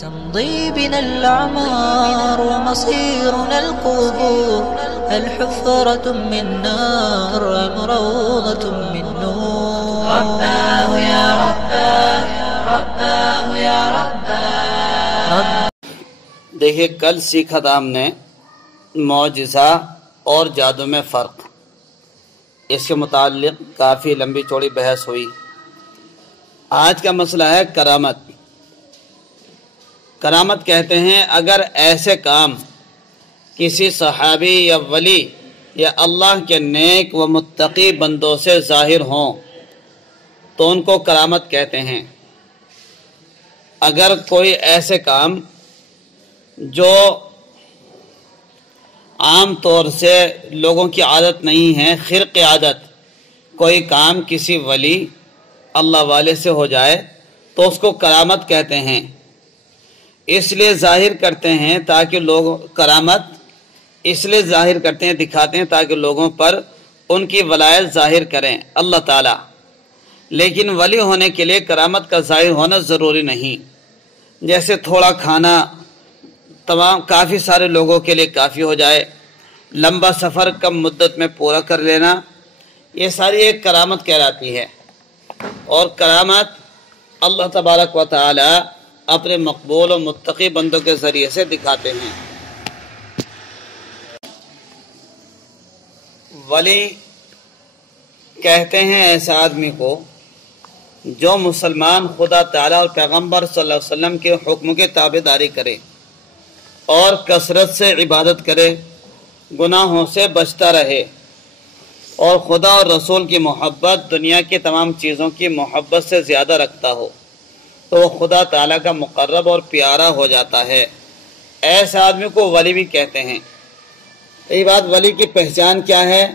تمضي بنا الأعمار ومصيرنا القبور، الحفرة من نار أم روضة من نور. رباه يا رباه، رباه يا رباه. دیکھیے کل سیکھا تھا ہم نے معجزہ اور جادو میں فرق، اس کے متعلق کافی لمبی چوڑی بحث ہوئی۔ آج کا مسئلہ ہے کرامت۔ کرامت کہتے ہیں اگر ایسے کام کسی صحابی یا ولی یا اللہ کے نیک و متقی بندوں سے ظاہر ہوں تو ان کو کرامت کہتے ہیں۔ اگر کوئی ایسے کام جو عام طور سے لوگوں کی عادت نہیں ہے، خرق عادت، کوئی کام کسی ولی اللہ والے سے ہو جائے تو اس کو کرامت کہتے ہیں۔ اس لیے ظاہر کرتے ہیں تاکہ لوگ کرامت اس لیے ظاہر کرتے ہیں، دکھاتے ہیں تاکہ لوگوں پر ان کی ولایت ظاہر کریں اللہ تعالی۔ لیکن ولی ہونے کے لیے کرامت کا ظاہر ہونا ضروری نہیں۔ جیسے تھوڑا کھانا کافی سارے لوگوں کے لیے کافی ہو جائے، لمبا سفر کم مدت میں پورا کر لینا، یہ ساری ایک کرامت کہلاتی ہے۔ اور کرامت اللہ تبارک و تعالی اپنے مقبول و متقی بندوں کے ذریعے سے دکھاتے ہیں۔ ولی کہتے ہیں ایسے آدمی کو جو مسلمان خدا تعالی اور پیغمبر صلی اللہ علیہ وسلم کے حکم کی تابعداری کرے اور کثرت سے عبادت کرے، گناہوں سے بچتا رہے اور خدا اور رسول کی محبت دنیا کی تمام چیزوں کی محبت سے زیادہ رکھتا ہو تو وہ خدا تعالیٰ کا مقرب اور پیارا ہو جاتا ہے۔ ایسے آدمی کو ولی بھی کہتے ہیں۔ یہ بات ولی کی پہچان کیا ہے؟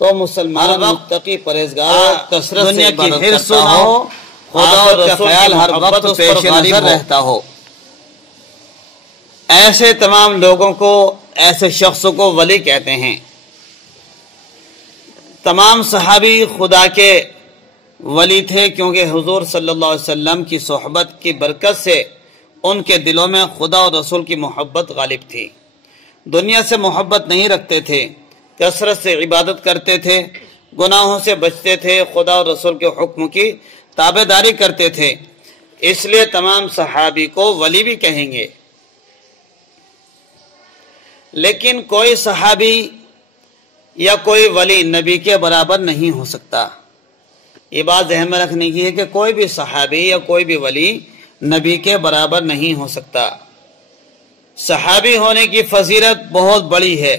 تو مسلمان متقی پرہیزگار، کثرت سے عبادت کرتا ہو، خدا اور رسول کا خیال ہر وقت پیش نظر رہتا ہو۔ ایسے تمام لوگوں کو، ایسے شخصوں کو ولی کہتے ہیں۔ تمام صحابی خدا کے ولی تھے کیونکہ حضور صلی اللہ علیہ وسلم کی صحبت کی برکت سے ان کے دلوں میں خدا اور رسول کی محبت غالب تھی۔ دنیا سے محبت نہیں رکھتے تھے، کثرت سے عبادت کرتے تھے، گناہوں سے بچتے تھے، خدا اور رسول کے حکم کی تابعداری کرتے تھے، اس لیے تمام صحابی کو ولی بھی کہیں گے۔ لیکن کوئی صحابی یا کوئی ولی نبی کے برابر نہیں ہو سکتا۔ یہ بات ذہن میں رکھنے کی ہے کہ کوئی بھی صحابی یا کوئی بھی ولی نبی کے برابر نہیں ہو سکتا۔ صحابی ہونے کی فضیلت بہت بڑی ہے،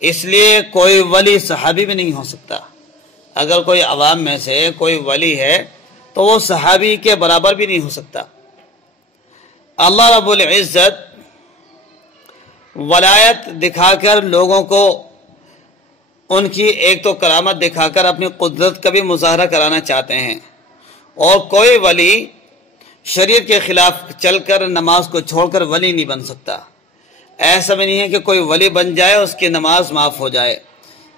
اس لیے کوئی ولی صحابی بھی نہیں ہو سکتا۔ اگر کوئی عوام میں سے کوئی ولی ہے تو وہ صحابی کے برابر بھی نہیں ہو سکتا۔ اللہ رب العزت ولایت دکھا کر لوگوں کو ان کی ایک تو کرامت دکھا کر اپنی قدرت کا بھی مظاہرہ کرانا چاہتے ہیں، اور کوئی ولی شریعت کے خلاف چل کر نماز کو چھوڑ کر ولی نہیں بن سکتا۔ ایسا بھی نہیں ہے کہ کوئی ولی بن جائے اس کی نماز معاف ہو جائے۔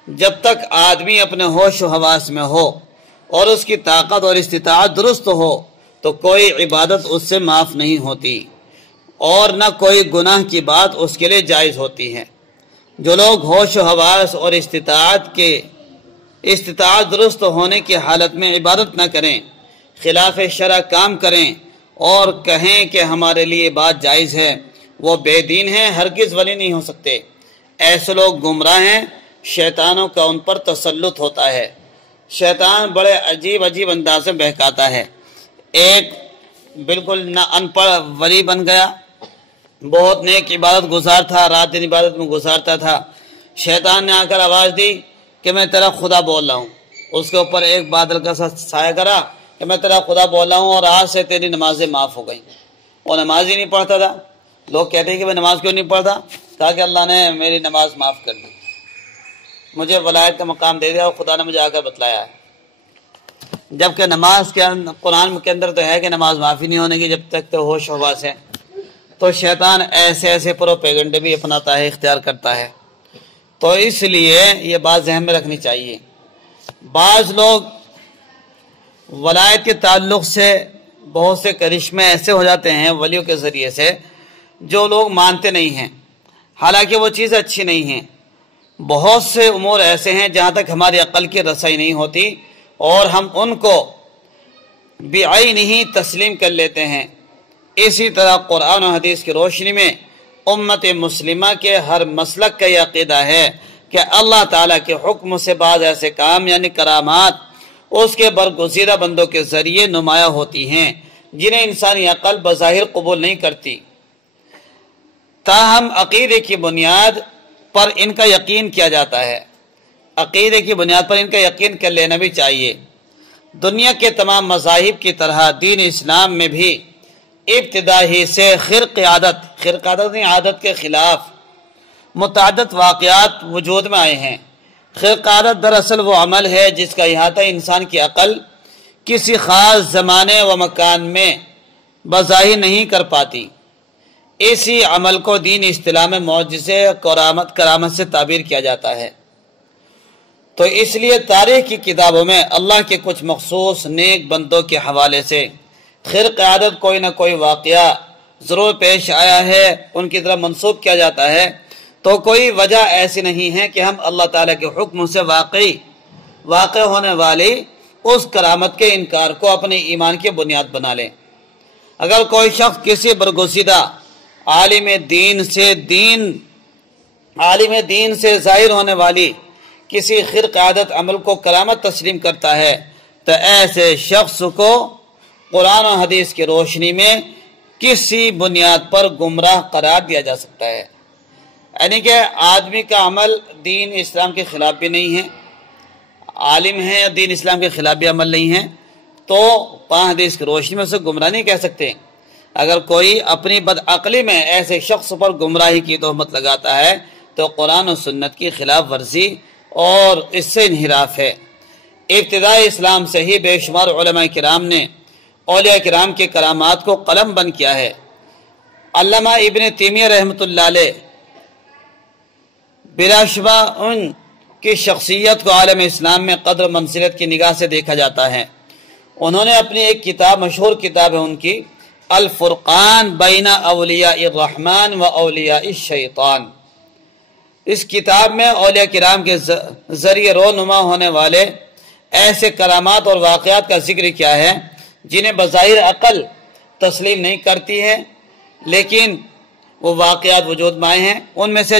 جب تک آدمی اپنے ہوش و حواس میں ہو اور اس کی طاقت اور استطاعت درست ہو تو کوئی عبادت اس سے معاف نہیں ہوتی اور نہ کوئی گناہ کی بات اس کے لیے جائز ہوتی ہے۔ جو لوگ ہوش و حواس اور استطاعت درست ہونے کی حالت میں عبادت نہ کریں، خلاف شرع کام کریں اور کہیں کہ ہمارے لیے بات جائز ہے، وہ بے دین ہیں، ہرگز ولی نہیں ہو سکتے۔ ایسے لوگ گمراہ ہیں، شیطانوں کا ان پر تسلط ہوتا ہے۔ شیطان بڑے عجیب انداز میں بہکاتا ہے۔ ایک بالکل نہ ان پڑھ ولی بن گیا، بہت نیک عبادت گزار تھا، رات دن عبادت میں گزارتا تھا، شیطان نے آ کر آواز دی کہ میں تیرا خدا بول رہا ہوں، اس کے اوپر ایک بادل کا سا سایہ کرا کہ میں تیرا خدا بول رہا ہوں اور آج سے تیری نمازیں معاف ہو گئیں۔ وہ نماز ہی نہیں پڑھتا تھا۔ لوگ کہتے ہیں کہ میں نماز کیوں نہیں پڑھتا؟ کہا کہ اللہ نے میری نماز معاف کر دی، مجھے ولایت کا مقام دے دیا اور خدا نے مجھے آ کر بتلایا ہے۔ جبکہ نماز کے قرآن کے اندر تو ہے کہ نماز معافی نہیں ہونے کی جب تک تو ہوش و حواس ہے۔ تو شیطان ایسے پروپیگنڈے بھی اپناتا ہے، اختیار کرتا ہے۔ تو اس لیے یہ بات ذہن میں رکھنی چاہیے۔ بعض لوگ ولایت کے تعلق سے بہت سے کرشمے ایسے ہو جاتے ہیں ولیوں کے ذریعے سے جو لوگ مانتے نہیں ہیں، حالانکہ وہ چیزیں اچھی نہیں ہیں۔ بہت سے امور ایسے ہیں جہاں تک ہماری عقل کی رسائی نہیں ہوتی اور ہم ان کو بعین ہی تسلیم کر لیتے ہیں۔ اسی طرح قرآن و حدیث کی روشنی میں امت مسلمہ کے ہر مسلک کا یہ عقیدہ ہے کہ اللہ تعالیٰ کے حکم سے بعض ایسے کام یعنی کرامات اس کے برگزیدہ بندوں کے ذریعے نمایاں ہوتی ہیں جنہیں انسانی عقل بظاہر قبول نہیں کرتی، تاہم عقیدے کی بنیاد پر ان کا یقین کیا جاتا ہے۔ عقیدے کی بنیاد پر ان کا یقین کر لینا بھی چاہیے۔ دنیا کے تمام مذاہب کی طرح دین اسلام میں بھی ابتدا ہی سے خرق عادت نہیں، عادت کے خلاف متعدد واقعات وجود میں آئے ہیں۔ خرق عادت دراصل وہ عمل ہے جس کا احاطہ انسان کی عقل کسی خاص زمانے و مکان میں بظاہر نہیں کر پاتی۔ اسی عمل کو دین اصطلاح میں معجزے کرامت سے تعبیر کیا جاتا ہے۔ تو اس لیے تاریخ کی کتابوں میں اللہ کے کچھ مخصوص نیک بندوں کے حوالے سے خرق عادت کوئی نہ کوئی واقعہ ضرور پیش آیا ہے، ان کی طرف منسوب کیا جاتا ہے، تو کوئی وجہ ایسی نہیں ہے کہ ہم اللہ تعالیٰ کے حکم سے واقع ہونے والی اس کرامت کے انکار کو اپنے ایمان کی بنیاد بنا لیں۔ اگر کوئی شخص کسی برگزیدہ عالم دین سے ظاہر ہونے والی کسی خرق عادت عمل کو کرامت تسلیم کرتا ہے تو ایسے شخص کو قرآن و حدیث کی روشنی میں کسی بنیاد پر گمراہ قرار دیا جا سکتا ہے۔ یعنی کہ آدمی کا عمل دین اسلام کے خلاف بھی نہیں ہے، عالم ہے یا دین اسلام کے خلاف بھی عمل نہیں ہے، تو قرآن حدیث کی روشنی میں اسے گمراہ نہیں کہہ سکتے۔ اگر کوئی اپنی بدعقلی میں ایسے شخص پر گمراہی کی تہمت لگاتا ہے تو قرآن و سنت کی خلاف ورزی اور اس سے انحراف ہے۔ ابتدائی اسلام سے ہی بے شمار علماء کرام نے اولیاء کرام کے کرامات کو قلم بند کیا ہے۔ علامہ ابن تیمیہ رحمۃ اللہ علیہ بلا شبہ ان کی شخصیت کو عالم اسلام میں قدر منزلت کی نگاہ سے دیکھا جاتا ہے۔ انہوں نے اپنی ایک کتاب، مشہور کتاب ہے ان کی، الفرقان بین اولیاء الرحمن و اولیاء الشیطان، اس کتاب میں اولیاء کرام کے ذریعے رونما ہونے والے ایسے کرامات اور واقعات کا ذکر کیا ہے جنہیں بظاہر عقل تسلیم نہیں کرتی ہے، لیکن وہ واقعات وجود میں آئے ہیں۔ ان میں سے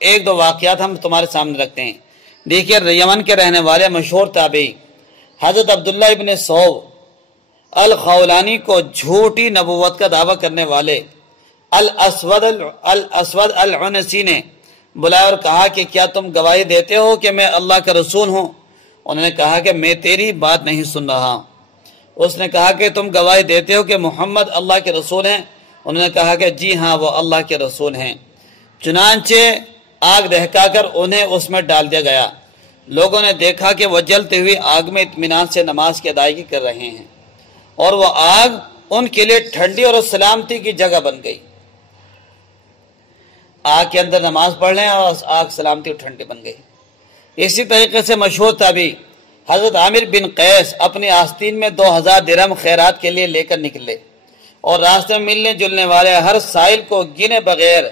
ایک دو واقعات ہم تمہارے سامنے رکھتے ہیں۔ دیکھیے، یمن کے رہنے والے مشہور تابعی حضرت عبداللہ ابن صوب الخولانی کو جھوٹی نبوت کا دعویٰ کرنے والے الاسود العنسی نے بلایا اور کہا کہ کیا تم گواہی دیتے ہو کہ میں اللہ کا رسول ہوں؟ انہوں نے کہا کہ میں تیری بات نہیں سن رہا ہوں۔ اس نے کہا کہ تم گواہی دیتے ہو کہ محمد اللہ کے رسول ہیں؟ انہوں نے کہا کہ جی ہاں، وہ اللہ کے رسول ہیں۔ چنانچہ آگ دہکا کر انہیں اس میں ڈال دیا گیا۔ لوگوں نے دیکھا کہ وہ جلتی ہوئی آگ میں اطمینان سے نماز کی ادائیگی کر رہے ہیں اور وہ آگ ان کے لیے ٹھنڈی اور سلامتی کی جگہ بن گئی۔ آگ کے اندر نماز پڑھ لیں اور آگ سلامتی اور ٹھنڈی بن گئی۔ اسی طریقے سے مشہور تابعی حضرت عامر بن قیس اپنی آستین میں 2000 درہم خیرات کے لیے لے کر نکلے اور راستے میں ملنے جلنے والے ہر سائل کو گنے بغیر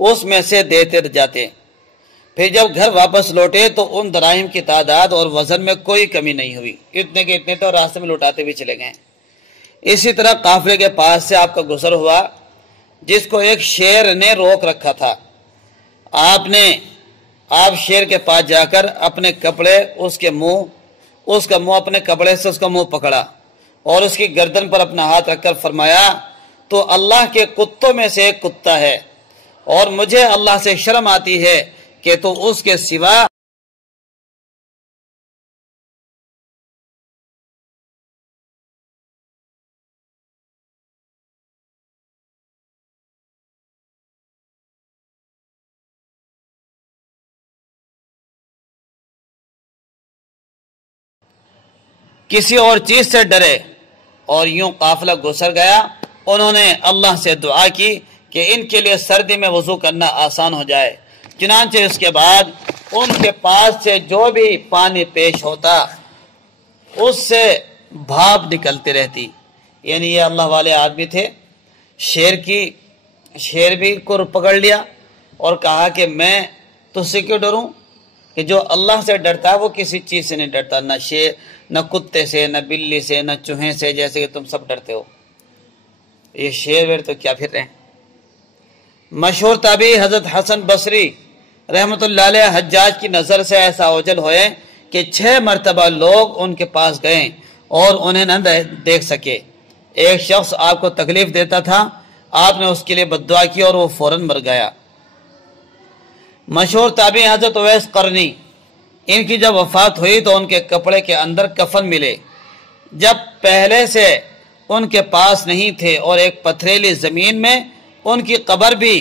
اس میں سے دیتے جاتے۔ پھر جب گھر واپس لوٹے تو ان دراہم کی تعداد اور وزن میں کوئی کمی نہیں ہوئی، اتنے کے اتنے تو راستے میں لوٹاتے بھی چلے گئے۔ اسی طرح قافلے کے پاس سے آپ کا گزر ہوا جس کو ایک شیر نے روک رکھا تھا۔ آپ شیر کے پاس جا کر اپنے کپڑے اس کا منہ اپنے کپڑے سے اس کا منہ پکڑا اور اس کی گردن پر اپنا ہاتھ رکھ کر فرمایا، تو اللہ کے کتوں میں سے ایک کتا ہے اور مجھے اللہ سے شرم آتی ہے کہ تو اس کے سوا کسی اور چیز سے ڈرے۔ اور یوں قافلہ گزر گیا۔ انہوں نے اللہ سے دعا کی کہ ان کے لیے سردی میں وضو کرنا آسان ہو جائے۔ چنانچہ اس کے بعد ان کے پاس سے جو بھی پانی پیش ہوتا اس سے بھاپ نکلتی رہتی، یعنی یہ اللہ والے آدمی تھے، شیر بھی کو پکڑ لیا اور کہا کہ میں تجھ سے کیوں ڈروں، کہ جو اللہ سے ڈرتا ہے وہ کسی چیز سے نہیں ڈرتا، نہ شیر، نہ کتے سے، نہ بلی سے، نہ چوہے سے، جیسے کہ تم سب ڈرتے ہو، یہ شیر ویر تو کیا پھر رہے ہیں۔ مشہور تابعی حضرت حسن بصری رحمۃ اللہ علیہ حجاج کی نظر سے ایسا اوجل ہوئے کہ 6 مرتبہ لوگ ان کے پاس گئے اور انہیں نہ دیکھ سکے۔ ایک شخص آپ کو تکلیف دیتا تھا، آپ نے اس کے لیے بد دعا کی اور وہ فوراً مر گیا۔ مشہور تابعی حضرت اویس قرنی، ان کی جب وفات ہوئی تو ان کے کپڑے کے اندر کفن ملے، جب پہلے سے ان کے پاس نہیں تھے، اور ایک پتھریلی زمین میں ان کی قبر بھی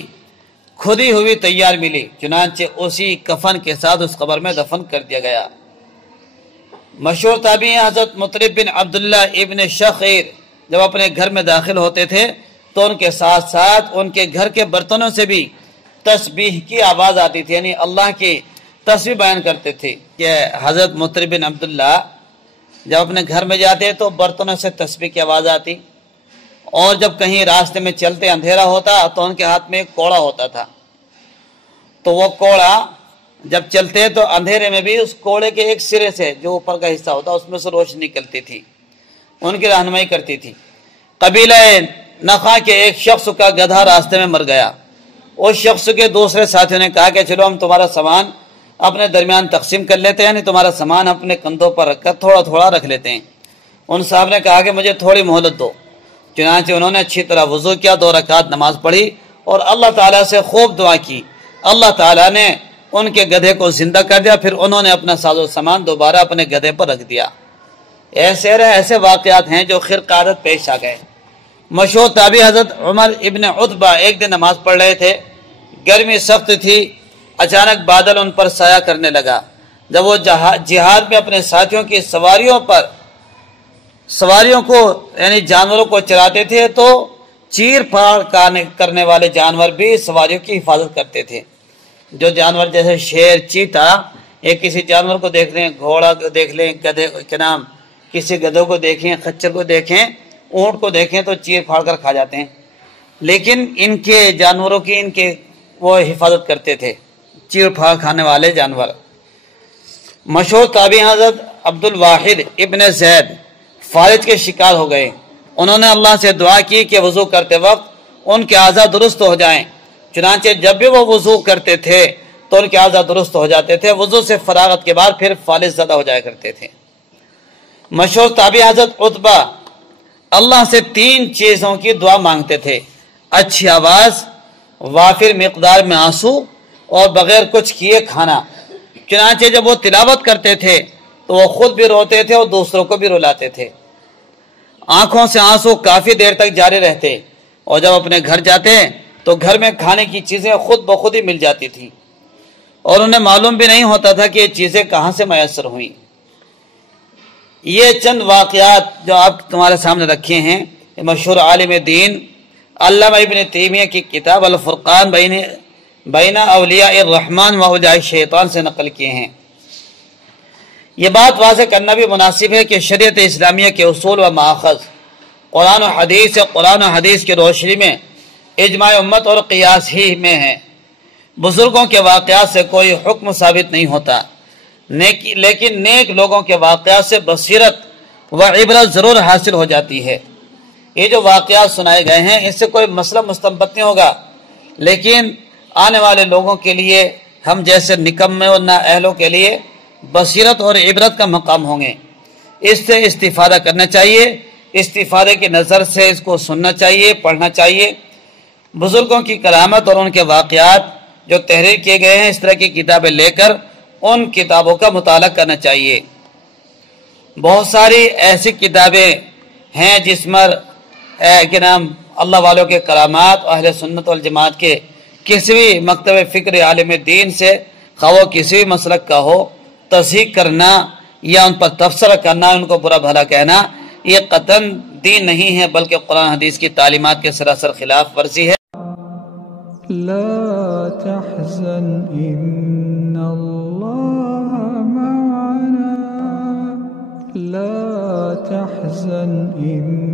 کھدی ہوئی تیار ملی، چنانچہ اسی کفن کے ساتھ اس قبر میں دفن کر دیا گیا۔ مشہور تابعی حضرت مطرب بن عبداللہ ابن شخیر جب اپنے گھر میں داخل ہوتے تھے تو ان کے ساتھ ساتھ ان کے گھر کے برتنوں سے بھی تسبیح کی آواز آتی تھی، یعنی اللہ کی تسبیح بیان کرتے تھے۔ کہ حضرت مطرب بن عبداللہ جب اپنے گھر میں جاتے تو برتنوں سے تسبیح کی آواز آتی، اور جب کہیں راستے میں چلتے اندھیرا ہوتا تو ان کے ہاتھ میں ایک کوڑا ہوتا تھا، تو وہ کوڑا جب چلتے تو اندھیرے میں بھی اس کوڑے کے ایک سرے سے جو اوپر کا حصہ ہوتا اس میں سے روشنی نکلتی تھی، ان کی رہنمائی کرتی تھی۔ قبیلہ نخا کے ایک شخص کا گدھا راستے میں مر گیا، اس شخص کے دوسرے ساتھیوں نے کہا کہ چلو ہم تمہارا سامان اپنے درمیان تقسیم کر لیتے ہیں، یعنی تمہارا سامان اپنے کندھوں پر رکھ کر تھوڑا تھوڑا رکھ لیتے ہیں۔ ان صاحب نے کہا کہ مجھے تھوڑی مہلت دو، چنانچہ انہوں نے اچھی طرح وضو کیا، 2 رکعت نماز پڑھی اور اللہ تعالیٰ سے خوب دعا کی۔ اللہ تعالیٰ نے ان کے گدھے کو زندہ کر دیا، پھر انہوں نے اپنا ساز و سامان دوبارہ اپنے گدھے پر رکھ دیا۔ ایسے واقعات ہیں جو خرق عادت پیش آ گئے۔ مشہور تابعی حضرت عمر ابن عتبہ ایک دن نماز پڑھ رہے تھے، گرمی سخت تھی، اچانک بادل ان پر سایہ کرنے لگا۔ جب وہ جہاد میں اپنے ساتھیوں کی سواریوں کو یعنی جانوروں کو چراتے تھے تو چیر پھاڑ کرنے والے جانور بھی سواریوں کی حفاظت کرتے تھے۔ جو جانور جیسے شیر، چیتا، یا کسی جانور کو دیکھ لیں، گھوڑا کو دیکھ لیں، گدھے کے نام کسی گدھوں کو دیکھیں، خچر کو دیکھیں، اونٹ کو دیکھیں تو چیر پھاڑ کر کھا جاتے ہیں، لیکن ان کے جانوروں کی وہ حفاظت کرتے تھے، چیر پھاڑ کھانے والے جانور۔ مشہور تابعی حضرت عبد الواحد ابن زید فالج کے شکار ہو گئے، انہوں نے اللہ سے دعا کی کہ وضو کرتے وقت ان کے اعضاء درست ہو جائیں، چنانچہ جب بھی وہ وضو کرتے تھے تو ان کے اعضاء درست ہو جاتے تھے، وضو سے فراغت کے بعد پھر فالج زدہ ہو جایا کرتے تھے۔ مشہور تابعی حضرت عتبہ اللہ سے 3 چیزوں کی دعا مانگتے تھے: اچھی آواز، وافر مقدار میں آنسو، اور بغیر کچھ کیے کھانا۔ چنانچہ جب وہ تلاوت کرتے تھے تو وہ خود بھی روتے تھے اور دوسروں کو بھی رلاتے تھے، آنکھوں سے آنسو کافی دیر تک جاری رہتے، اور جب اپنے گھر جاتے تو گھر میں کھانے کی چیزیں خود بخود ہی مل جاتی تھی، اور انہیں معلوم بھی نہیں ہوتا تھا کہ یہ چیزیں کہاں سے میسر ہوئیں۔ یہ چند واقعات جو آپ تمہارے سامنے رکھے ہیں مشہور عالم دین علامہ ابن تیمیہ کی کتاب الفرقان بین اولیاء الرحمن و اولیاء الشیطان سے نقل کیے ہیں۔ یہ بات واضح کرنا بھی مناسب ہے کہ شریعت اسلامیہ کے اصول و ماخذ قرآن و حدیث کی روشنی میں اجماع امت اور قیاس ہی میں ہے۔ بزرگوں کے واقعات سے کوئی حکم ثابت نہیں ہوتا، لیکن نیک لوگوں کے واقعات سے بصیرت و عبرت ضرور حاصل ہو جاتی ہے۔ یہ جو واقعات سنائے گئے ہیں اس سے کوئی مسئلہ مستنبط نہیں ہوگا، لیکن آنے والے لوگوں کے لیے، ہم جیسے نکمے اور نااہلوں کے لیے بصیرت اور عبرت کا مقام ہوں گے۔ اس سے استفادہ کرنا چاہیے، استفادے کی نظر سے اس کو سننا چاہیے، پڑھنا چاہیے۔ بزرگوں کی کرامت اور ان کے واقعات جو تحریر کیے گئے ہیں، اس طرح کی کتابیں لے کر ان کتابوں کا مطالعہ کرنا چاہیے۔ بہت ساری ایسی کتابیں ہیں جس میں اللہ والوں کے کرامات، اہل سنت والجماعت کے کسی بھی مکتب فکر عالم دین سے خواہ وہ کسی بھی مسلک کا ہو، تصحیح کرنا یا ان پر تبصرہ کرنا، ان کو برا بھلا کہنا، یہ قطعاً دین نہیں ہے بلکہ قرآن حدیث کی تعلیمات کے سراسر خلاف ورزی ہے۔ لا تحزن ان اللہ معنا، لا تحزن ان